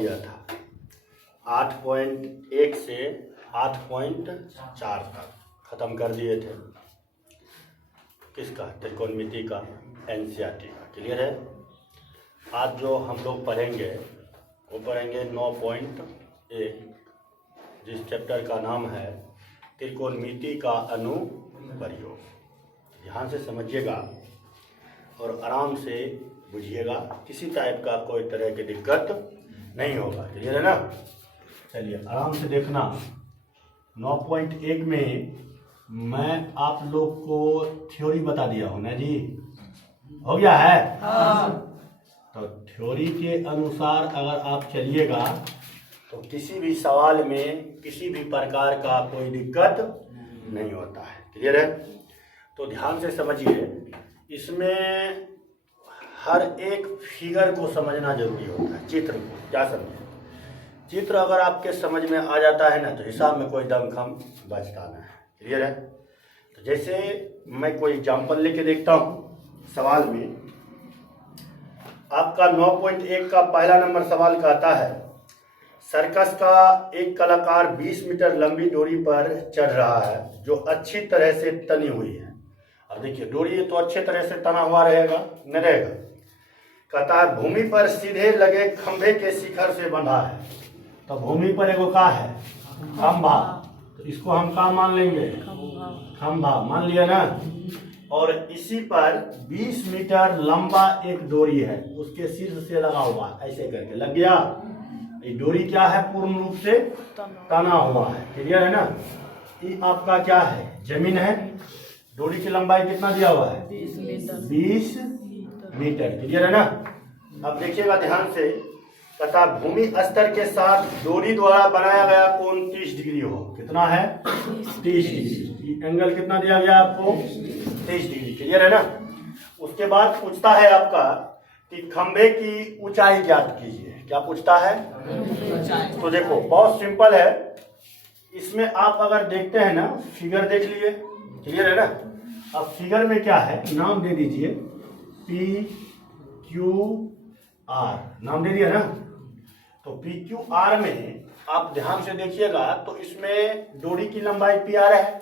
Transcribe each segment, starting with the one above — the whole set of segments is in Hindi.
गया था। 8.1 से 8.4 तक ख़त्म कर दिए थे। किसका? त्रिकोणमिति का, एनसीईआरटी का। क्लियर है? आज जो हम लोग पढ़ेंगे वो पढ़ेंगे 9.1, जिस चैप्टर का नाम है त्रिकोणमिति का अनुप्रयोग। ध्यान से समझिएगा और आराम से बुझिएगा, किसी टाइप का कोई तरह की दिक्कत नहीं होगा। क्लियर है ना? चलिए आराम से देखना। 9.1 में मैं आप लोग को थ्योरी बता दिया हूँ ना जी, हो गया है? हाँ। तो थ्योरी के अनुसार अगर आप चलिएगा तो किसी भी सवाल में किसी भी प्रकार का कोई दिक्कत नहीं होता है। क्लियर है? तो ध्यान से समझिए, इसमें हर एक फिगर को समझना जरूरी होता है, चित्र को। क्या समझे? चित्र अगर आपके समझ में आ जाता है ना तो हिसाब में कोई दमखम बचता ना है। क्लियर है? तो जैसे मैं कोई एग्जाम्पल लेके देखता हूँ सवाल में। आपका 9.1 का पहला नंबर सवाल कहता है, सर्कस का एक कलाकार 20 मीटर लंबी डोरी पर चढ़ रहा है जो अच्छी तरह से तनी हुई है। अब देखिए, डोरी तो अच्छे तरह से तना हुआ रहेगा, न रहेगा? कहता है भूमि पर सीधे लगे खंभे के शिखर से बंधा है। तो भूमि पर एगो का है? खंभा। तो इसको हम का मान लेंगे? खंभा मान लिया ना। और इसी पर 20 मीटर लंबा एक डोरी है, उसके शीर्ष से लगा हुआ, ऐसे करके लग गया। ये डोरी क्या है? पूर्ण रूप से तना हुआ है। क्लियर है ना? ये आपका क्या है? जमीन है। डोरी की लंबाई कितना दिया हुआ है? 20 मीटर। क्लियर है ना? अब देखिएगा ध्यान से, तथा भूमि स्तर के साथ डोरी द्वारा बनाया गया कोण 30 डिग्री हो। कितना है? 30 डिग्री। एंगल कितना दिया गया आपको? 30 डिग्री। क्लियर है ना? उसके बाद पूछता है आपका कि खंभे की ऊंचाई ज्ञात कीजिए। क्या पूछता है? तो देखो, बहुत सिंपल है। इसमें आप अगर देखते हैं ना, फिगर देख लीजिए। क्लियर है ना? अब फिगर में क्या है? नाम दे दीजिए PQR, नाम दे दिया ना। तो PQR में आप ध्यान से देखिएगा तो इसमें डोरी की लंबाई PR है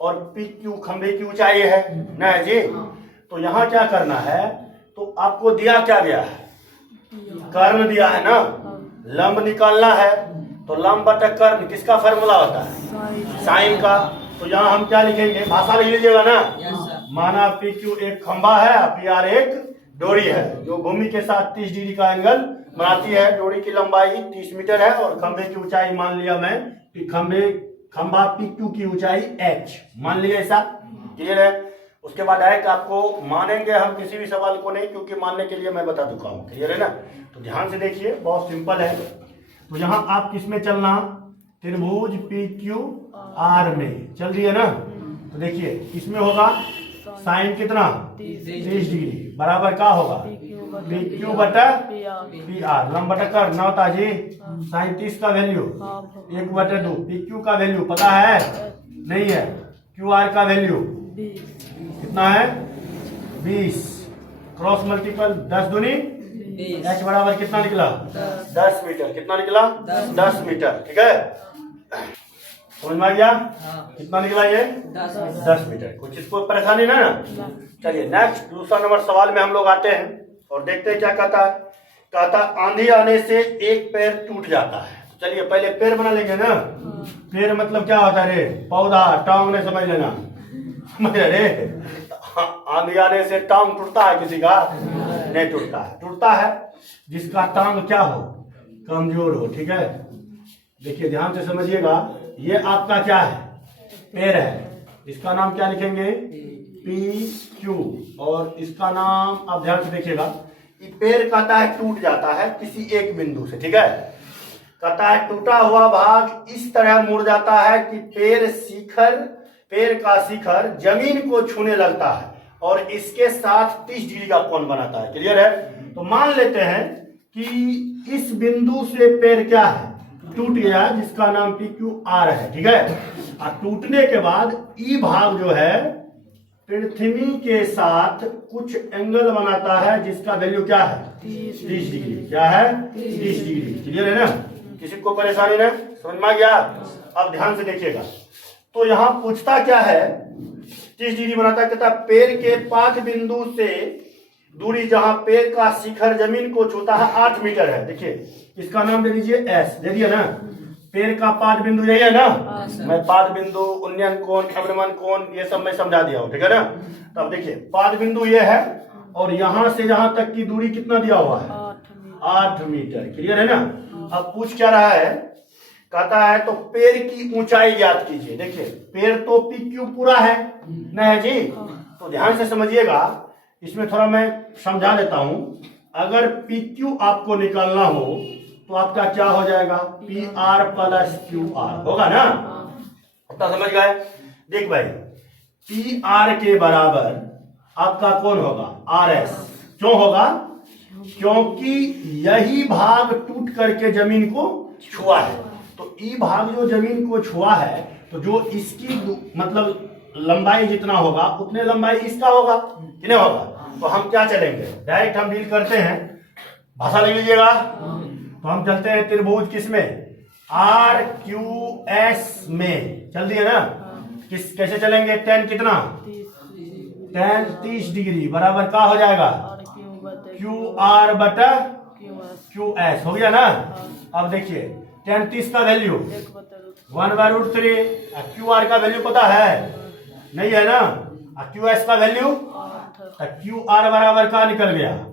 और PQ खंभे की ऊंचाई है ना जी। तो यहाँ क्या करना है? तो आपको दिया क्या गया है? कर्ण दिया है ना। लंब निकालना है तो लंब बटा कर्ण किसका फॉर्मूला होता है? साइन का। तो यहाँ हम क्या लिखेंगे? भाषा लिख लीजिएगा ना। माना PQ एक खंभा है, PR एक डोरी है जो भूमि के साथ 30 डिग्री का एंगल बनाती है। डोरी की लंबाई 30 मीटर है और खंभे की ऊंचाई मान लिया मैं कि खंभा PQ की ऊंचाई H मान लिया। ऐसा क्लियर है? उसके बाद डायरेक्ट आपको मानेंगे हम किसी भी सवाल को नहीं, क्योंकि मानने के लिए मैं बता चुका हूँ। क्लियर है ना? तो ध्यान से देखिए, बहुत सिंपल है। तो यहाँ आप किस में चलना? त्रिभुज PQR में चल रही है ना। तो देखिए इसमें होगा साइन कितना? 30 डिग्री बराबर का होगा? PQ बटा PR। लंब बटा कर नौ ताजी। साइन 30 का वैल्यू 1/2। PQ का वैल्यू पता है? नहीं है। QR का वैल्यू कितना है? 20। क्रॉस मल्टीपल 10 दूनी H बराबर कितना निकला? 10 मीटर। कितना निकला? 10 मीटर। ठीक है? समझ में आ गया? कितना निकला ये? 10 मीटर। कुछ इसको परेशानी ना? चलिए नेक्स्ट दूसरा नंबर सवाल में हम लोग आते हैं और देखते हैं क्या कहता है। कहता आंधी आने से एक पैर टूट जाता है। चलिए पहले पैर बना लेंगे ना। पैर मतलब क्या होता है रे? पौधा। टांग ने समझ लेना। समझ रे? आंधी आने से टांग टूटता है किसी का? नहीं टूटता है। टूटता है जिसका टांग क्या हो? कमजोर हो। ठीक है? देखिए ध्यान से समझिएगा, ये आपका क्या है? पैर है। इसका नाम क्या लिखेंगे? PQ। और इसका नाम आप ध्यान से देखिएगा, पैर कहता है टूट जाता है किसी एक बिंदु से। ठीक है? कहता है टूटा हुआ भाग इस तरह मुड़ जाता है कि पैर का शिखर जमीन को छूने लगता है और इसके साथ 30 डिग्री का कोण बनाता है। क्लियर है? तो मान लेते हैं कि इस बिंदु से पैर क्या है? टूट गया, जिसका नाम PQR है। ठीक है? और टूटने के बाद ई भाग जो है पृथ्वी के साथ कुछ एंगल बनाता है जिसका वैल्यू क्या है? 30 डिग्री। क्या है? 30 डिग्री। क्लियर है ना? किसी को परेशानी ना? समझ में आ गया? अब ध्यान से देखिएगा। तो यहाँ पूछता क्या है? 30 डिग्री बनाता कहता पैर के पाद बिंदु से दूरी जहां पैर का शिखर जमीन को छूता है 8 मीटर है। देखिए इसका नाम दे दीजिए एस, दे दिया ना? पैर का पाद बिंदु यही है ना? मैं पाद बिंदु, उन्नयन कोण, अवनमन कोण ये सब मैं समझा दिया हूं, ठीक है ना? तब देखिए पाद बिंदु ये है और यहां से यहां तक की दूरी कितना दिया हुआ है? 8 मीटर। क्लियर है ना? अब पूछ क्या रहा है? कहता है तो पैर की ऊंचाई ज्ञात कीजिए। देखिए पैर तो पी क्यू पूरा है ना है जी? तो ध्यान से समझिएगा, इसमें थोड़ा मैं समझा देता हूं। अगर पी क्यू आपको निकालना हो तो आपका क्या हो जाएगा? P R plus Q R होगा ना? इतना समझ गए? देख भाई, पी आर के बराबर आपका कौन होगा? R S. क्यों होगा? क्योंकि यही भाग टूट करके जमीन को छुआ है। तो ई भाग जो जमीन को छुआ है तो जो इसकी मतलब लंबाई जितना होगा उतने लंबाई इसका होगा कि नहीं होगा? तो हम क्या चलेंगे? डायरेक्ट हम डील करते हैं, भाषा ले लीजिएगा। तो हम चलते हैं त्रिभुज किसमें? आर क्यू एस में चल दिए ना? कैसे चलेंगे? tan कितना? tan 30 डिग्री बराबर क्या हो जाएगा? क्यू आर बटा क्यू एस हो गया ना? अब देखिए tan 30 का वैल्यू 1/√3। क्यू आर का वैल्यू पता है? नहीं है ना? क्यू एस का वैल्यू क्यू आर बराबर का निकल गया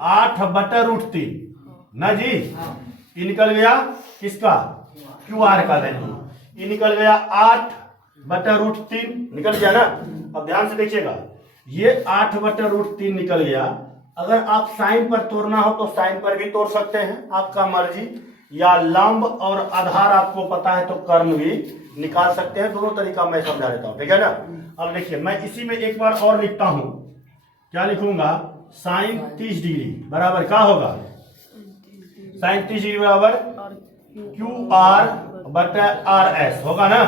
8/√3 ना जी? ये निकल गया किसका? क्यू आर का वैल्यू। ये निकल गया 8/√3 निकल गया ना? अब ध्यान से देखिएगा, ये 8/√3 निकल गया। अगर आप साइन पर तोड़ना हो तो साइन पर भी तोड़ सकते हैं, आपका मर्जी, या लंब और आधार आपको पता है तो कर्ण भी निकाल सकते हैं। दोनों तरीका मैं समझा देता हूं, ठीक है ना? अब देखिए मैं इसी में एक बार और लिखता हूं। क्या लिखूंगा? साइन 30 डिग्री बराबर क्या होगा? साइन 30 डिग्री बराबर क्यू आर बटा आर एस होगा ना?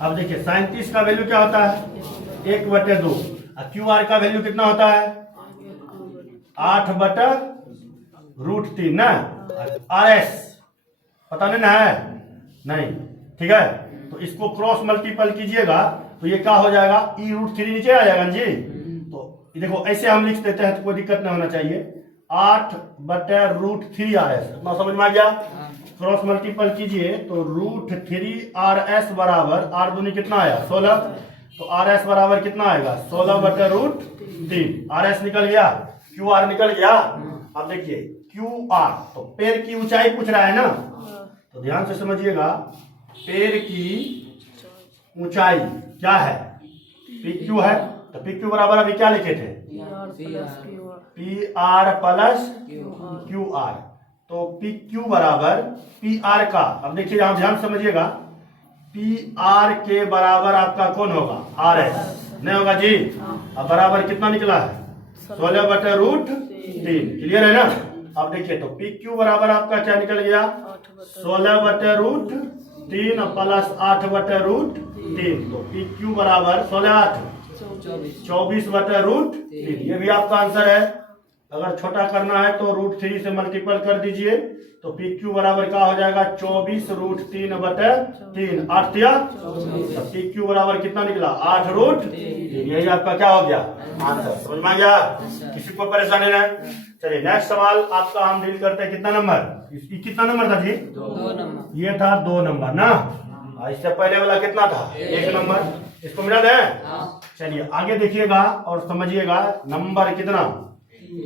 अब देखिए साइन 30 का वैल्यू क्या होता है? 1/2। क्यू आर का वैल्यू कितना होता है? 8/√3 ना? आर एस पता नहीं ना है? नहीं, ठीक है। तो इसको क्रॉस मल्टीपल कीजिएगा तो ये क्या हो जाएगा? e√3 नीचे आ जाएगा जी। तो देखो ऐसे हम लिख देते हैं तो कोई दिक्कत नहीं होना चाहिए। 8/√3 आर एस, इतना समझ में आ गया? क्रॉस मल्टीपल कीजिए तो √3 आर एस बराबर आर दूनी कितना आया? 16। तो आर एस बराबर कितना आएगा? 16/√3। आर एस निकल गया, क्यू आर निकल गया। अब देखिए क्यू आर तो पैर की ऊंचाई पूछ रहा है ना? तो ध्यान से समझिएगा, पैर की ऊंचाई क्या है? पी क्यू है। तो पी क्यू बराबर अभी क्या लिखे थे? P R plus Q R. तो पी क्यू बराबर पी आर का, अब देखिए यहां ध्यान समझिएगा, पी आर के बराबर आपका कौन होगा? आर एस नहीं होगा जी? अब बराबर कितना निकला है? 16/√3। क्लियर है ना? अब देखिए तो पी क्यू बराबर आपका क्या निकल गया? 16/√3 प्लस 8/√3। तो पी क्यू बराबर 16 24/√3। ये भी आपका आंसर है। अगर छोटा करना है तो √3 से मल्टीपल कर दीजिए तो पी क्यू बराबर क्या हो जाएगा? 24√3/3। 8 दिया, पी क्यू बराबर कितना निकला? 8√3। यही आपका क्या हो गया? आंसर। समझ में आ गया? किसी को परेशानी नहीं? चलिए नेक्स्ट सवाल आपका हम डील करते हैं। कितना नंबर? कितना नंबर था जी? 2 नंबर। ये था 2 नंबर ना? इससे पहले वाला कितना था? 1 नंबर। इसको मिला दे? चलिए आगे देखिएगा और समझिएगा। नंबर कितना?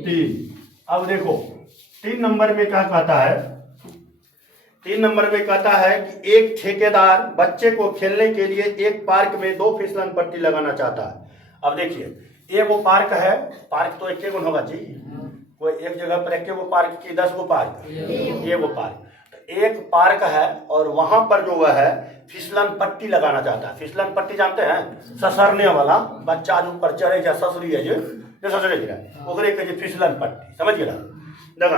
3। अब देखो 3 नंबर में क्या कहता है? 3 नंबर में कहता है कि एक ठेकेदार बच्चे को खेलने के लिए एक पार्क में 2 फिसलन पट्टी लगाना चाहता है। अब देखिए ये वो पार्क है, पार्क तो एक गुण होगा जी, कोई एक जगह पर एक वो पार्क की 10 गो पार्क, ये वो पार्क। तो एक पार्क है और वहां पर जो है फिसलन पट्टी लगाना चाहता है। फिसलन पट्टी जानते हैं? ससरने वाला बच्चा जो ऊपर चढ़े जा, ससुरी है जो ससुरे गिरा ओकरे के फिसलन पट्टी, समझ गया? देखा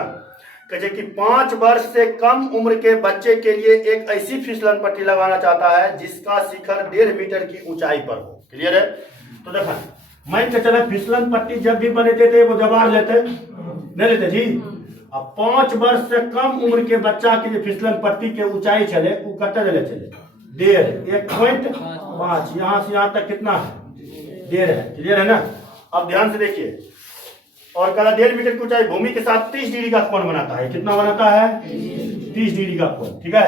कहे कि 5 वर्ष से कम उम्र के बच्चे के लिए एक ऐसी फिसलन पट्टी लगाना चाहता है जिसका शिखर 1.5 मीटर की ऊंचाई पर हो। क्लियर है? तो देखा मैं तो चला फिसलन पट्टी जब भी बनाते थे वो जवार लेते नहीं लेते जी। अब 5 वर्ष से कम उम्र के बच्चा के लिए फिसलन पट्टी के ऊंचाई चले वो कट्टा चले 1.5 यहाँ से यहाँ तक कितना है 1.5 है। क्लियर है ना? अब ध्यान से देखिए और कला 1.5 मीटर की ऊंचाई भूमि के साथ 30 डिग्री का कोण बनाता है। कितना बनाता है? 30 डिग्री का कोण। ठीक है,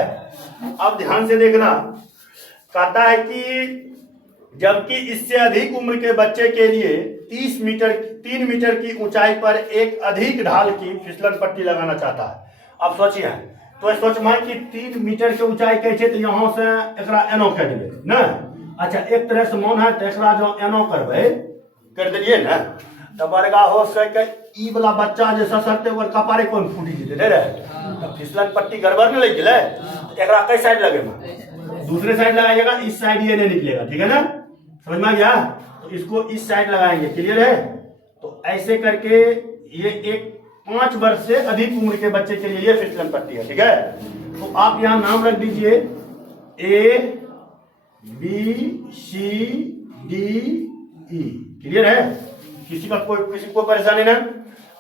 अब ध्यान से देखना, कहता है कि जबकि इससे अधिक उम्र के बच्चे के लिए 3 मीटर की ऊंचाई पर एक अधिक ढाल की फिसलन पट्टी लगाना चाहता है। अब सोचिए तो सोच मान कि 3 मीटर के ऊंचाई कैसे तो यहाँ से एकरा एनो कर देंगे ना। अच्छा एक तरह से मन है तो एकरा जो एनो करबे कर दिलिए ना तो बड़का हो सके ई वाला बच्चा जे ससरते ओकर कपारे कोन फूटी जेते नहीं रहे तो फिसलन पट्टी गड़बड़ नहीं लग गेले तो एकरा कई साइड लगेगा? दूसरे साइड लगाइएगा, इस साइड ये नहीं निकलेगा। ठीक है ना? समझ में आ गया? तो इसको इस साइड लगाएंगे। क्लियर है? तो ऐसे करके ये एक 5 वर्ष से अधिक उम्र के बच्चे के लिए ये फिसलन पट्टी है। ठीक है, तो आप यहाँ नाम रख दीजिए A B C D E। Clear है? किसी को परेशानी नहीं।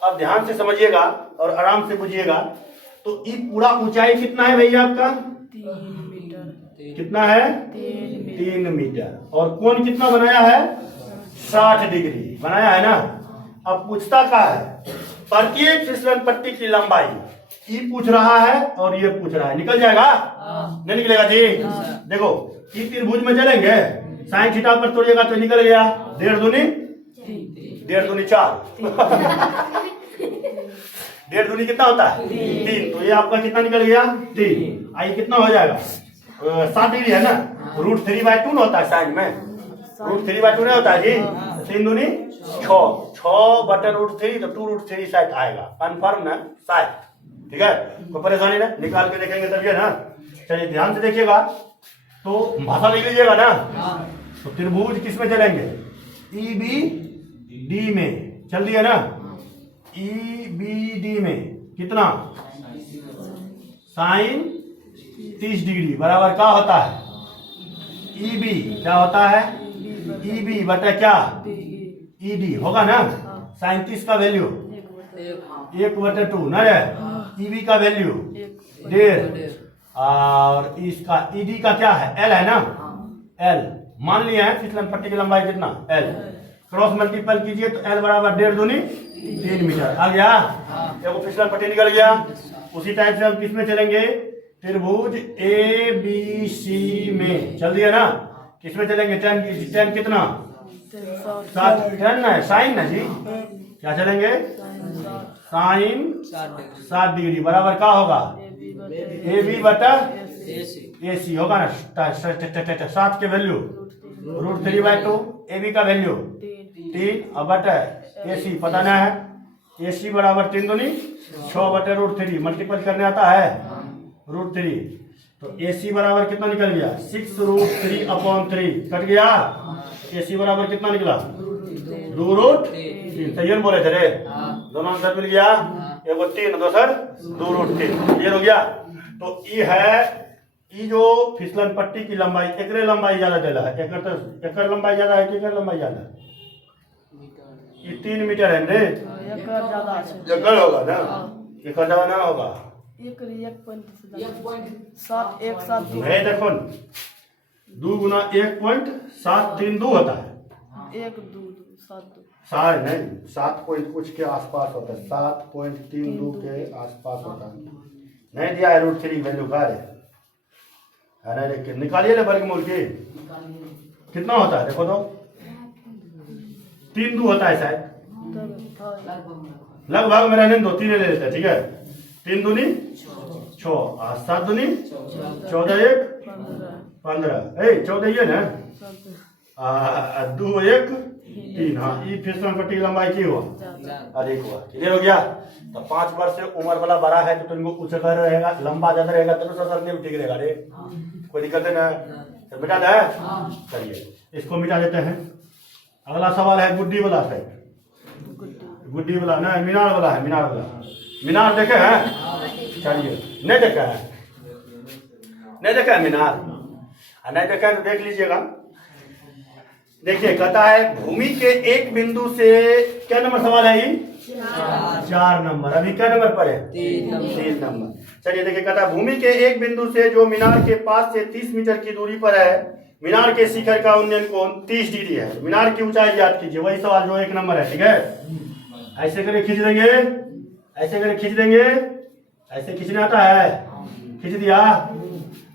अब ध्यान से समझिएगा और आराम से बुझिएगा। तो ये पूरा ऊंचाई कितना है भैया आपका? 3 मीटर। कितना है? 3 मीटर। और कोण कितना बनाया है? 60 डिग्री बनाया है ना। अब पूछता क्या है? प्रत्येक फिसलन पट्टी की लंबाई ये पूछ रहा है और ये पूछ रहा है। निकल जाएगा? नहीं निकलेगा जी। देखो ये त्रिभुज में चलेंगे, साइन थीटा पर तोड़िएगा तो निकल गया 1.5 दूनी 4। 1.5 दूनी कितना होता है? 3। तो ये आपका कितना निकल गया? 3। आइए कितना हो जाएगा? 7 डिग्री है ना। √3/2 होता है साइन में, √3/2 नहीं होता है जी। 3 दूनी 6/√3 तो 2√3 शायद आएगा। कन्फर्म ना शायद? ठीक है, कोई परेशानी ना, निकाल के देखेंगे तब ये ना। चलिए ध्यान से देखिएगा तो भाषा लिख लीजिएगा ना। तो त्रिभुज किस में चलेंगे? EBD में चल दिया ना। EBD में कितना? साइन 30 डिग्री बराबर क्या होता है? EB क्या होता है? EB बटा क्या? ED होगा ना। साइन 30 का वैल्यू 1/2 ना रे। EB का वैल्यू 1.5 और इसका ED का क्या है? L है ना। L मान लिया है फिसलन पट्टी की लंबाई कितना? L। क्रॉस मल्टीपल कीजिए तो L बराबर 1.5 दूनी 3 मीटर आ गया। देखो फिसलन पट्टी निकल गया। उसी टाइप से हम किस में चलेंगे? त्रिभुज ABC में चल दिया ना। किस में चलेंगे? tan कितना? 10 ना है, साइन ना जी। क्या चलेंगे? साइन 60 डिग्री बराबर क्या होगा? AB बटा AC होगा ना। 7 के वैल्यू √3/2, AB का वैल्यू 3 और बटा AC पता ना है। AC बराबर 3 दूनी 6/√3 मल्टीपल करने आता है √3। तो AC बराबर कितना निकल गया? 6√3/3 कट गया। AC बराबर कितना निकला? 2√3। सही बोले थे रे, दोनों आंसर मिल गया। एगो 3 दोसर 2√3। क्लियर हो गया? तो ये है ये जो फिसलन पट्टी की लंबाई, एकरे लंबाई ज्यादा देला है। एकर लंबाई ज्यादा है कि एकर लंबाई ज्यादा है? ये 3 मीटर है रे। एकर होगा ना, एकर ज्यादा ना होगा। नहीं देखो 2 गुना 1.732 होता है। 7 नहीं 7 पॉइंट कुछ के आसपास होता है। 7.32 के आसपास होता है। नहीं दिया है √3 वैल्यू का है ना। लेकिन निकालिए ना वर्गमूल की कितना होता है? देखो तो 3 2 होता है शायद, लगभग में रहने दो 3 ले लेते हैं। ठीक है, 3 दूनी 6 और 7 दूनी 14 1 15 14 ये ना 2 1 3। हाँ ये फिसलन पट्टी की लंबाई की हुआ अधिक हुआ। क्लियर हो गया? तो 5 वर्ष से उम्र वाला बड़ा है तो तुमको कुछ कर रहेगा, लंबा ज्यादा रहेगा तो सर नहीं ठीक रहेगा रे, कोई दिक्कत है ना। तो मिटा दे। चलिए इसको मिटा देते हैं। अगला सवाल है गुड्डी वाला साइड। गुड्डी वाला ना मीनार वाला है। मीनार देखे हैं? चलिए, नहीं देखा है, नहीं देखा है मीनार, नहीं देखा है तो देख लीजिएगा। देखिए कहता है भूमि के एक बिंदु से, क्या नंबर सवाल है ये? 4 नंबर। अभी क्या नंबर पर है? 3 नंबर। चलिए देखिए कहता है भूमि के एक बिंदु से जो मीनार के पास से 30 मीटर की दूरी पर है, मीनार के शिखर का उन्नयन कोण 30 डिग्री है। मीनार की ऊंचाई ज्ञात कीजिए। वही सवाल जो 1 नंबर है, ठीक है। ऐसे करके खींच देंगे, ऐसे करके खींच देंगे, ऐसे खींचने आता है, खींच दिया।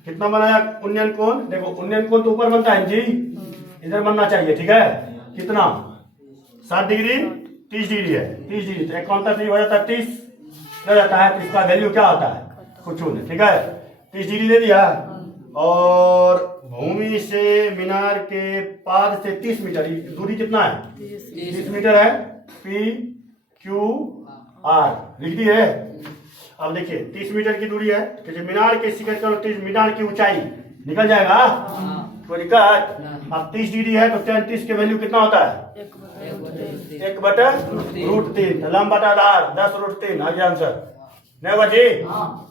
कितना बनाया उन्नयन कोण? देखो उन्नयन कोण तो ऊपर बनता है जी, इधर बनना चाहिए, ठीक है। कितना? 60 डिग्री 30 डिग्री है, 30 डिग्री तो 1 हो जाता है, 30 हो जाता है, तो इसका वैल्यू क्या होता है? कुछ नहीं, ठीक है। 30 डिग्री दे दिया। और भूमि से मीनार के पाद से 30 मीटर दूरी कितना है? 30 मीटर है। पी क्यू आर लिख दी है। अब देखिए 30 मीटर की दूरी है, तो मीनार के शिखर का 30 मीनार की ऊंचाई निकल जाएगा, कोई दिक्कत? अब 30 डिग्री है तो 30 के वैल्यू कितना होता है? 1/√3। लंब बटा आधार 10√3 आ गया आंसर। नहीं होगा जी?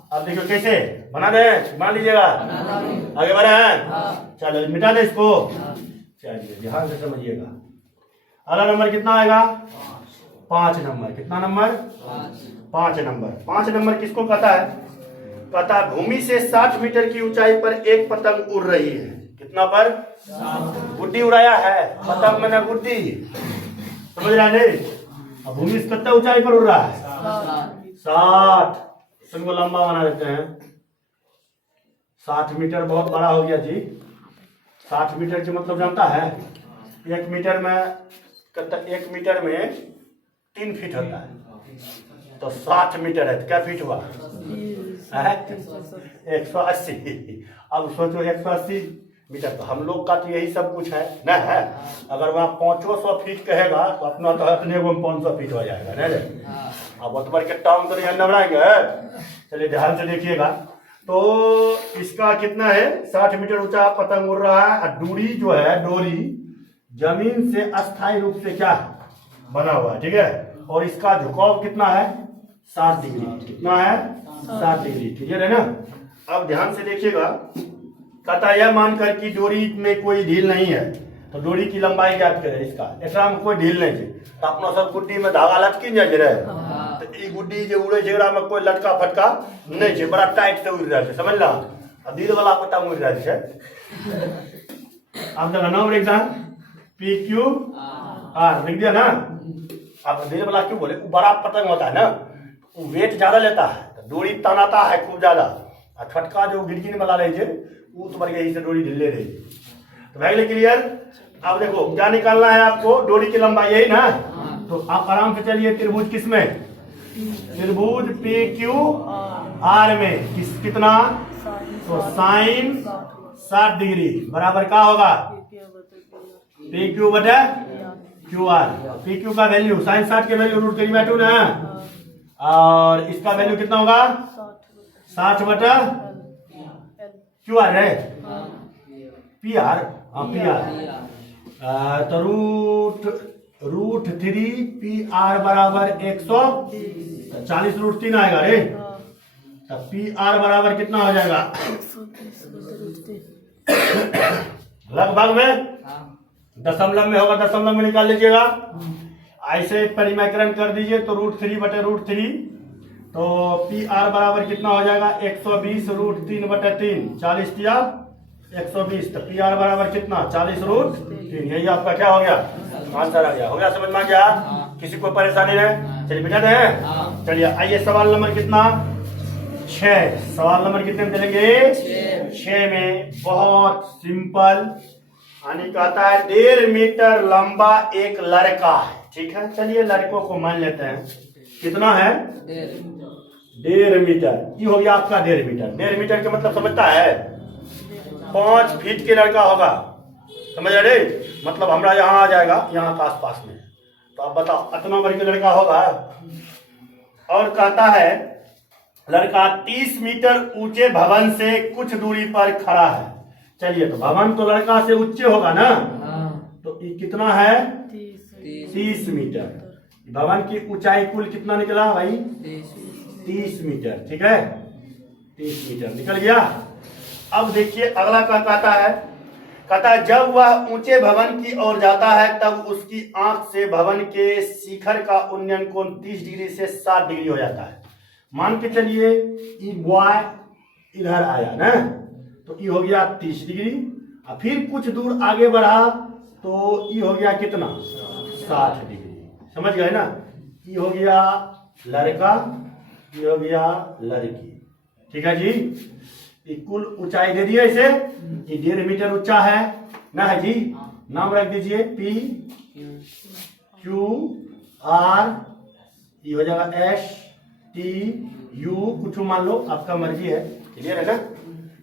अब देखो कैसे बना दे, मान लीजिएगा, आगे बढ़े हैं। चलो मिटा दे इसको। चलिए ध्यान से समझिएगा। अगला नंबर कितना आएगा? 5 नंबर। कितना नंबर? 5 नंबर। 5 नंबर किसको कहता है? कहता है भूमि से 60 मीटर की ऊंचाई पर एक पतंग उड़ रही है। कितना पर? गुड्डी उड़ाया है, पतंग मैंने गुड्डी, समझ रहा है? अब भूमि से कितना ऊंचाई पर उड़ रहा है? 60। सबको लंबा बना देते हैं। 60 मीटर बहुत बड़ा हो गया जी। 60 मीटर के मतलब जानता है? 1 मीटर में 1 मीटर में 3 फीट होता है, तो 60 मीटर है तो क्या फीट हुआ? 180। अब सोचो 180 मीटर, तो हम लोग का तो यही सब कुछ है ना है। अगर वहाँ 500 फीट कहेगा तो अपना तो अपने को 500 फीट हो जाएगा ना। अब उतबर के टाउन तो यहाँ नबड़ाएंगे। चलिए ध्यान से देखिएगा। तो इसका कितना है? 60 मीटर ऊंचा पतंग उड़ रहा है। और दूरी जो है, डोरी जमीन से अस्थायी रूप से क्या बना हुआ है, ठीक है। और इसका झुकाव कितना है? 60 डिग्री। कितना है? 60 डिग्री, क्लियर है ना। अब ध्यान से देखिएगा। कहता यह मानकर कि डोरी में कोई ढील नहीं है, तो डोरी की लंबाई ज्ञात करें। इसका एकरा में कोई ढील नहीं है, तो अपना सब गुड्डी में धागा लटकी नहीं रहे, तो ये गुड्डी जो उड़े झगड़ा में कोई लटका फटका नहीं है, बड़ा टाइट से उड़ रहा है, समझ ला। दिल वाला पतंग उड़ रहा है। अब देखा नाम लिख दा, पी क्यू आर लिख दिया ना। अब दिल वाला क्यों बोले? बड़ा पतंग होता है ना, वो वेट ज्यादा लेता है, तो डोरी तनाता है खूब ज्यादा। और छटका जो गिरगिन वाला रहे वो तो यही से डोरी ढीले रही। तो भाई क्लियर। अब देखो क्या निकालना है आपको? डोरी की लंबाई, यही ना। तो आप आराम से चलिए। त्रिभुज किसमें? त्रिभुज पी क्यू आर में कितना? तो साइन 60 डिग्री बराबर क्या होगा? पी क्यू बटे क्यू आर। पी क्यू का वैल्यू साइन 60 के वैल्यू √3/2 ना, और इसका वैल्यू कितना होगा? 60 बटा क्यू आर है, पी आर। हाँ पी आर। तो √3 पी आर बराबर 140 √3 आएगा रे। तो पी आर बराबर कितना हो जाएगा? लगभग में दशमलव में होगा, दशमलव में निकाल लीजिएगा। ऐसे परिमाकरण कर दीजिए तो √3 बटे √3, तो पी आर बराबर कितना हो जाएगा? 120 √3/3, 40 किया 120, तो पी आर बराबर कितना? 40 √3। यही आपका क्या हो गया? आंसर आ गया। हो गया, समझ में आ गया? किसी को परेशानी नहीं? चलिए बिठा दें। चलिए आइए सवाल नंबर कितना? 6। सवाल नंबर कितने में चलेंगे? 6 में बहुत सिंपल। यानी कहता है 1.5 मीटर लंबा एक लड़का है, ठीक है। चलिए लड़कों को मान लेते हैं। कितना है? 1.5 मीटर। ये हो गया आपका 1.5 मीटर। 1.5 मीटर का मतलब समझता है? 5 फीट के लड़का होगा, समझ रहे? मतलब हमारा यहाँ आ जाएगा, यहाँ के आसपास में। तो आप बताओ इतना बड़ी लड़का होगा। और कहता है लड़का 30 मीटर ऊंचे भवन से कुछ दूरी पर खड़ा है। चलिए तो भवन तो लड़का से ऊंचे होगा ना, तो ये कितना है? 30 मीटर। भवन की ऊंचाई कुल कितना निकला भाई? 30 मीटर, ठीक है। 30 मीटर निकल गया। अब देखिए अगला क्या कहता है, कहता है जब वह ऊंचे भवन की ओर जाता है तब उसकी आंख से भवन के शिखर का उन्नयन कोण 30 डिग्री से 60 डिग्री हो जाता है। मान के चलिए ई बॉय इधर आया ना, तो ई हो गया 30 डिग्री, और फिर कुछ दूर आगे बढ़ा तो ई हो गया कितना 60 डिग्री। समझ गए ना, ई हो गया लड़का, ई हो गया लड़की। ठीक है जी, कुल ऊंचाई दे दिया इसे, ये 1.5 मीटर ऊंचा है ना है जी। नाम रख दीजिए पी क्यू आर, ये हो जाएगा एस टी यू, कुछ मान लो आपका मर्जी है। क्लियर है ना।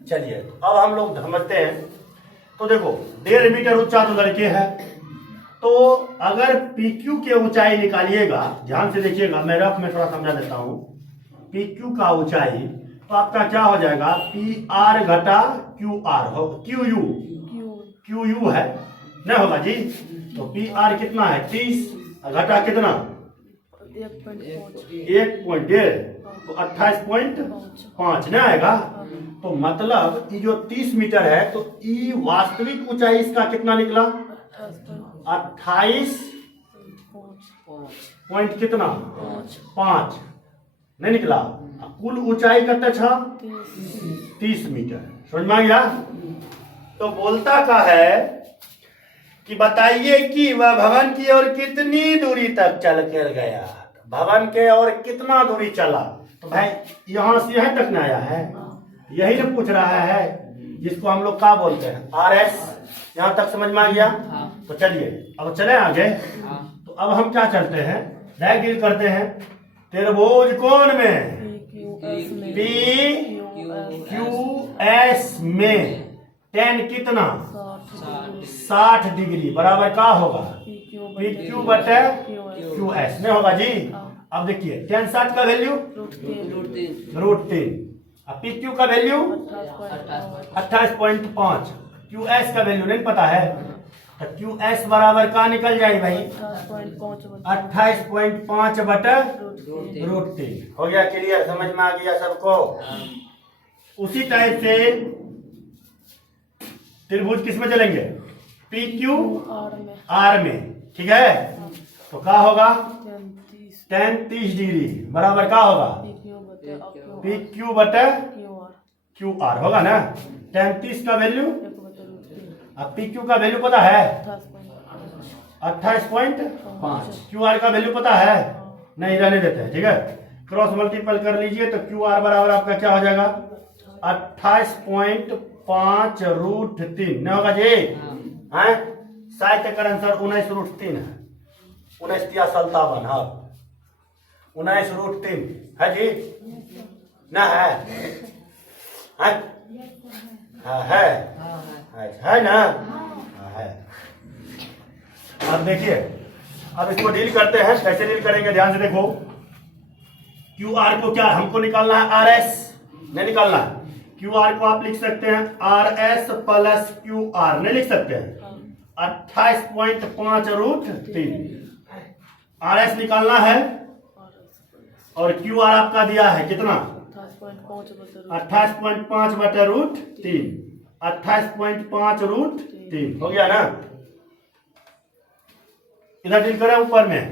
चलिए अब हम लोग समझते हैं। तो देखो 1.5 मीटर ऊंचा तो लड़के है, तो अगर पी क्यू के ऊंचाई निकालिएगा, ध्यान से देखिएगा, मैं रफ में थोड़ा समझा देता हूं। पी क्यू का ऊंचाई तो आपका क्या हो जाएगा, पी आर घटा क्यू आर हो, क्यू यू है ना होगा जी। तो पी आर कितना है 30, घटा कितना 1.1, तो 28.5 ना आएगा। तो मतलब ये जो 30 मीटर है तो ई वास्तविक ऊंचाई इसका कितना निकला 28 पॉइंट कितना 5 नहीं निकला। कुल ऊंचाई कितना था 30 मीटर। समझ में आ गया। तो बोलता का है कि बताइए कि वह भवन की ओर कितनी दूरी तक चल कर गया, भवन के और कितना दूरी चला। तो भाई यहाँ से यहीं तक न आया है, यही ना पूछ रहा है, जिसको हम लोग क्या बोलते हैं आर एस। यहाँ तक समझ में आ गया। तो चलिए अब चले आगे। तो अब हम क्या चलते हैं, डायग्राम करते हैं। त्रिभुज कोण में पी क्यू एस में tan कितना 60 डिग्री बराबर क्या होगा पी क्यू बटे क्यू एस में होगा जी। अब देखिए tan 60 का वैल्यू √3, अब पी क्यू का वैल्यू 28.5, क्यू एस का वैल्यू नहीं पता है, तो क्यू एस बराबर का निकल जाए भाई 28.5 बटे √3। हो गया क्लियर, समझ में आ गया सबको। उसी टाइप से त्रिभुज किस में चलेंगे पी क्यू आर में। ठीक है, तो क्या होगा tan 30 डिग्री बराबर क्या होगा पी क्यू बटे क्यू आर होगा ना। tan 30 का वैल्यू, अब पी क्यू का वैल्यू पता है 28.5, क्यू आर का वैल्यू पता है नहीं, रहने देते हैं। ठीक है, क्रॉस मल्टीपल कर लीजिए तो क्यू आर बराबर आपका क्या हो जाएगा 28.5 √3 नहीं होगा जी। हैं साहित्य का आंसर 19 √3 है, 19 तिया 57, हाँ 19 √3 है जी ना है, है ना है। अब देखिए अब इसको डील करते हैं, कैसे डील करेंगे ध्यान से देखो। क्यू आर को क्या हमको निकालना है आर एस नहीं निकालना है, क्यू आर को आप लिख सकते हैं R S plus Q R नहीं लिख सकते हैं 28.5 √3 आर एस निकालना है, और क्यू आर आपका दिया है कितना 28.5 बटे √3, 28.5 √3 हो गया ना। इधर डील करें ऊपर में,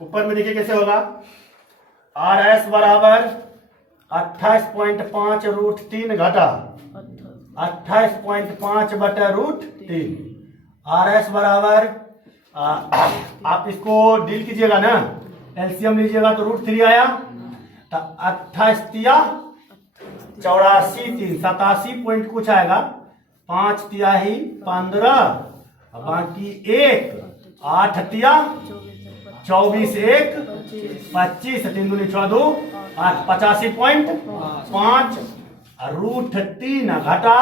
ऊपर में देखिए कैसे होगा आर एस बराबर 28.5 √3 घटा 28.5 बटे √3, आर एस बराबर आप इसको डील कीजिएगा ना, एलसीएम लीजिएगा तो √3 आया, तो 28 तिया 84 3 87 पॉइंट कुछ आएगा, 5 तिया ही 15, बाकी 1 8 तिया 24 1 25 3 दूनी 14 8 85.5 √3 घटा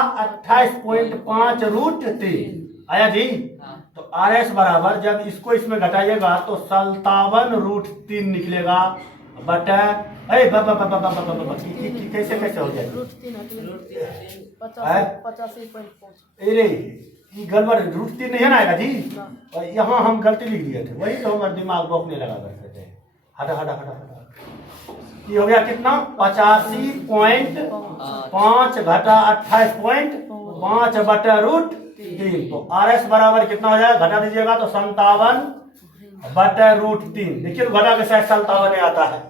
28.5 √3 आया जी। तो आर एस बराबर जब इसको इसमें घटाइएगा तो 57 √3 निकलेगा बटा कैसे कैसे हो जाएगा गड़बड़ √3 नहीं है ना आएगा जी। और यहाँ हम गलती लिख दिए थे, वही तो हमारे दिमाग बौखने लगा करते थे। हटा हटा हटा हटा ये हो गया कितना 85.5 घटा 28.5/√3। तो RS बराबर कितना हो जाएगा, घटा दीजिएगा तो 57/√3। देखिए तो घटा के साथ 57 आता है।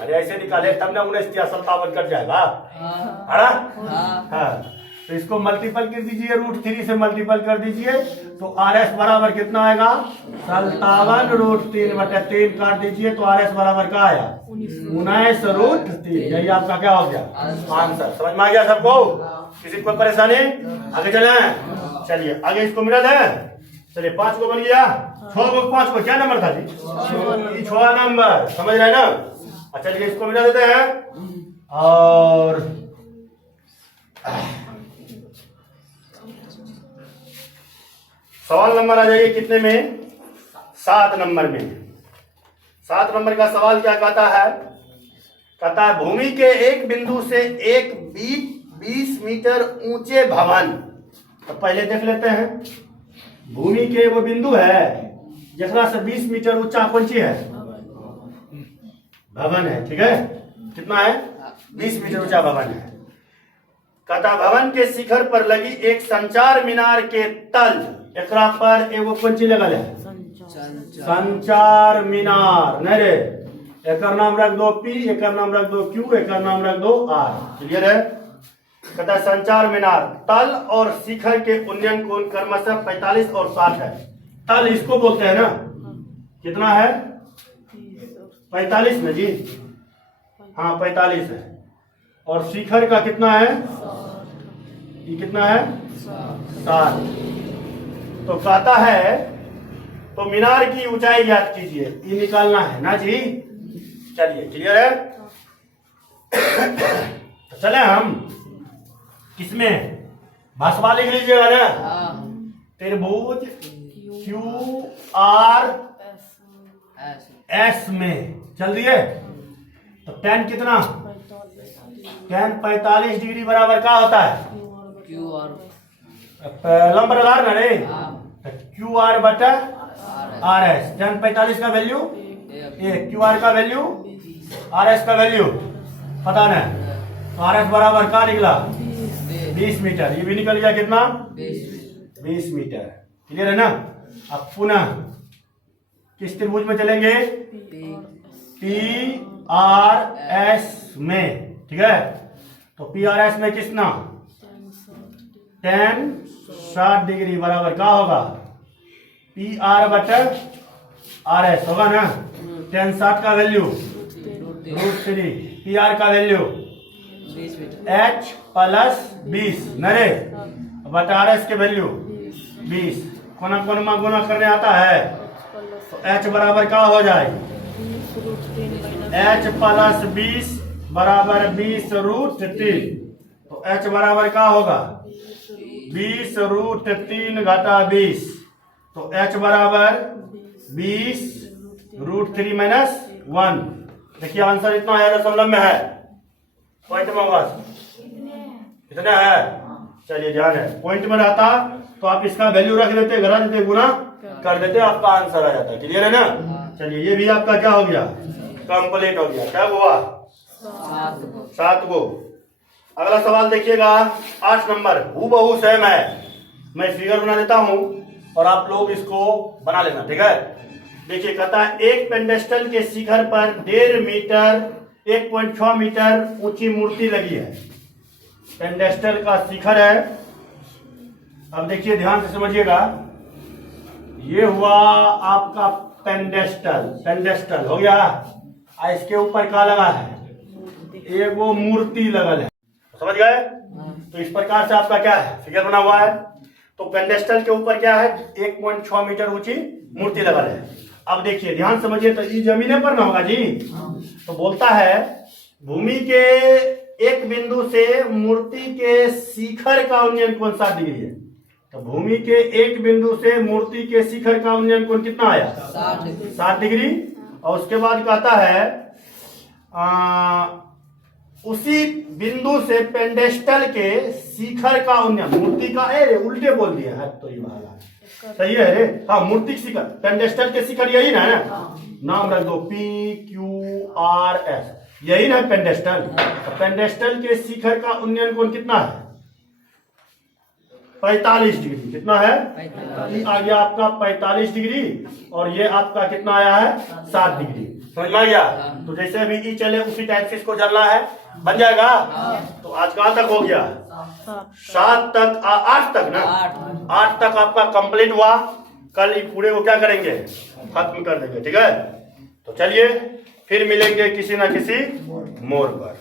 अरे ऐसे निकाले तब ना 59 कट जाएगा। हाँ, तो इसको मल्टीपल कर दीजिए, √3 से मल्टीपल कर दीजिए तो RS बराबर कितना आएगा 57√3/3 काट दीजिए तो RS बराबर क्या आया 19√3। यही आपका क्या हो गया आंसर। समझ में आ गया सबको? किसी को परेशानी? आगे चले, चलिए आगे इसको मिला है। चलिए 5 को बन गया, 6 को 5 को क्या नंबर था जी? 6 नंबर। समझ रहे ना? चलिए इसको मिला देते हैं और सवाल नंबर आ जाइए कितने में, 7 नंबर में। 7 नंबर का सवाल क्या कहता है? कहता है भूमि के एक बिंदु से एक 20 मीटर ऊंचे भवन। तो पहले देख लेते हैं भूमि के वो बिंदु है जहाँ से 20 मीटर ऊंचा कौन सी है? भवन है। ठीक है, कितना है? 20 मीटर ऊंचा भवन है। कहता भवन के शिखर पर लगी एक संचार मीनार के तल एकरा पर एगो कौन चीज लगल है? संचार मीनार। नहीं रे, एक नाम रख दो P, एक नाम रख दो Q, एक नाम रख दो R। क्लियर है? कहता है संचार मीनार तल और शिखर के उन्नयन कोण क्रमशः 45 और 60 है। तल इसको बोलते हैं ना, कितना है? 45 ना जी? हाँ 45 है। और शिखर का कितना है? ये कितना है? 60। तो कहता है तो मीनार की ऊंचाई ज्ञात कीजिए, ये निकालना है ना जी। चलिए क्लियर है? तो चले हम किसमें भाषा लिख लीजिएगा ना, त्रिभुज QRS में चल दिए। तो tan कितना? tan 45 डिग्री बराबर क्या होता है? लंबरदार ना रे, QR/RS। tan 45 का वैल्यू QR का वैल्यू RS का वैल्यू पता ना। तो RS बराबर क्या निकला? 20 मीटर। ये भी निकल गया कितना? 20 मीटर। क्लियर है ना? अब पुनः किस त्रिभुज में चलेंगे? PRS में। ठीक है, तो PRS में कितना? tan 60 डिग्री बराबर क्या होगा? PR/RS होगा ना। tan 60 का वैल्यू √3, PR का वैल्यू H + 20 नरे बटा RS के वैल्यू 20। कोना कोना गुना करने आता है तो H बराबर क्या हो जाए? H + 20 बराबर 20√3। तो H बराबर क्या होगा? 20√3 घटा 20। तो H बराबर 20√3 - 1। देखिए आंसर इतना है, दशमलव में है, पॉइंट में होगा इतना है। चलिए ध्यान है, पॉइंट में रहता तो आप इसका वैल्यू रख देते, घटा देते, गुना कर देते, आपका आंसर आ जाता है। क्लियर है ना? चलिए ये भी आपका क्या हो गया? कंप्लीट हो गया। क्या हुआ? 7 गो। अगला सवाल देखिएगा 8 नंबर, हूबहू सेम है। मैं फिगर बना देता हूं और आप लोग इसको बना लेना। ठीक है, देखिए कहता है एक पेंडेस्टल के शिखर पर 1.5 मीटर 1.6 मीटर ऊंची मूर्ति लगी है। पेंडेस्टल का शिखर है। अब देखिए ध्यान से समझिएगा, ये हुआ आपका पेंडेस्टल। पेंडेस्टल हो गया, इसके ऊपर क्या लगा है? एगो मूर्ति लगल है। समझ गए? तो इस प्रकार से आपका क्या है? फिगर बना हुआ है। तो पेंडेस्टल के ऊपर क्या है? 1.6 मीटर ऊंची मूर्ति लगल है। अब देखिए ध्यान समझिए, तो ये जमीने पर ना होगा जी। तो बोलता है भूमि के एक बिंदु से मूर्ति के शिखर का उन्नयन कोण 60 डिग्री है। तो भूमि के एक बिंदु से मूर्ति के शिखर का उन्नयन कोण कितना आया? 60 डिग्री। और उसके बाद कहता है उसी बिंदु से पेंडेस्टल के शिखर का उन्नयन, मूर्ति का उल्टे बोल दिया है तो ये वाला सही है रे। हाँ, मूर्ति शिखर, पेंडेस्टल के शिखर यही ना है ना। नाम रख दो पी क्यू आर एस, यही ना पेंडेस्टल। पेंडेस्टल के शिखर का उन्नयन कोण कितना है? 45 डिग्री। कितना है? ये आ गया आपका 45 डिग्री और ये आपका कितना आया है? 7 डिग्री। समझ में आ गया? तो जैसे अभी ई चले उसी टाइप से इसको चलना है, बन जाएगा। तो आज कहाँ तक हो गया? 7 तक, 8 तक ना, 8 तक आपका कंप्लीट हुआ। कल ये पूरे को क्या करेंगे? खत्म कर देंगे। ठीक है, तो चलिए फिर मिलेंगे किसी ना किसी मोड़ पर।